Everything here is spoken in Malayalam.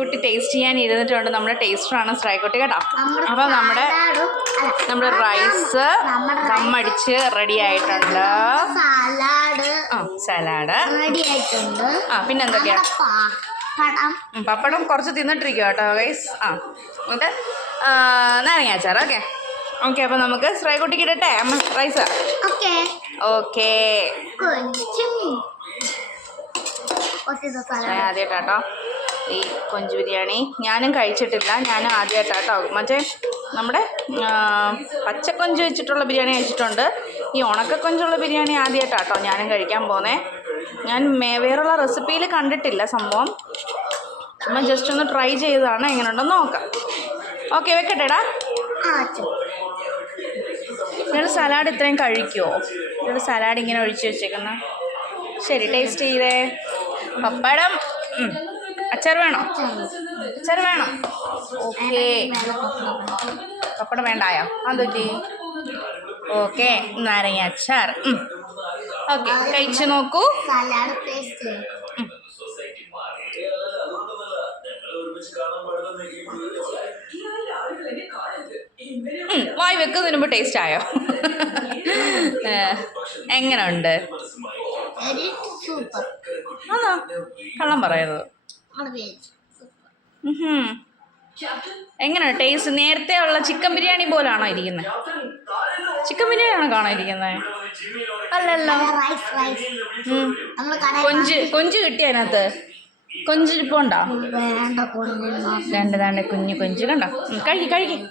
കുട്ടി ടേസ്റ്റ് ചെയ്യാൻ ഇരുന്നിട്ടുണ്ട്. നമ്മുടെ ടേസ്റ്ററാണ് ശ്രീകുട്ടി കേട്ടോ. അപ്പം നമ്മുടെ റൈസ് ദമ്മടിച്ച് റെഡി ആയിട്ടുണ്ട്. സലാഡ് പിന്നെ എന്തൊക്കെയാണ്? പപ്പടം കുറച്ച് തിന്നിട്ടിരിക്കുക കേട്ടോ ഗൈസ്. എന്നിട്ട് നാരങ്ങാച്ചാർ. Okay okay. അപ്പം നമുക്ക് ശ്രീകുട്ടിക്ക് ഇടട്ടെ റൈസ്? ഓക്കെ. ആദ്യമായിട്ടാട്ടോ ഈ കൊഞ്ച് ബിരിയാണി. ഞാനും കഴിച്ചിട്ടില്ല, ഞാനും ആദ്യമായിട്ടാട്ടോ. മറ്റേ നമ്മുടെ പച്ചക്കൊഞ്ച് വെച്ചിട്ടുള്ള ബിരിയാണി കഴിച്ചിട്ടുണ്ട്. ഈ ഉണക്കക്കൊഞ്ചുള്ള ബിരിയാണി ആദ്യമായിട്ടാട്ടോ ഞാനും കഴിക്കാൻ പോകുന്നത്. ഞാൻ വേറെയുള്ള റെസിപ്പിയിൽ കണ്ടിട്ടില്ല സംഭവം. ചുമ്മാ ജസ്റ്റ് ഒന്ന് ട്രൈ ചെയ്തതാണ്. എങ്ങനെയുണ്ടെന്ന് നോക്കാം. ഓക്കെ വെക്കട്ടെടാ. നിങ്ങൾ സലാഡ് ഇത്രയും കഴിക്കുമോ? നിങ്ങൾ സലാഡ് ഇങ്ങനെ ഒഴിച്ച് വെച്ചേക്കുന്ന? ശരി, ടേസ്റ്റ് ചെയ്തേ. പപ്പടം. അച്ചാർ വേണോ? അച്ചാർ വേണം. ഓക്കെ. പപ്പടം വേണ്ടായോ? അതൊക്കെ ഓക്കെ. നാരങ്ങ അച്ചാർ. ഓക്കെ, കഴിച്ചു നോക്കൂ. വായി വെക്കുന്നതിന് മുമ്പ് ടേസ്റ്റ് ആയോ? എങ്ങനെയുണ്ട്? ആണോ? കള്ളം പറയരുത്. എങ്ങനെയാണ് ടേസ്റ്റ്? നേരത്തെ ഉള്ള ചിക്കൻ ബിരിയാണി പോലാണോ ഇരിക്കുന്നത്? ചിക്കൻ ബിരിയാണിയാണോ കാണാതിരിക്കുന്നത്? അല്ലല്ലോ. കൊഞ്ച് കിട്ടിയ അതിനകത്ത്? കൊഞ്ച് ഇരിപ്പുണ്ടോ? രണ്ട് കുഞ്ഞു കൊഞ്ച് കണ്ടോ? കഴിക്കും.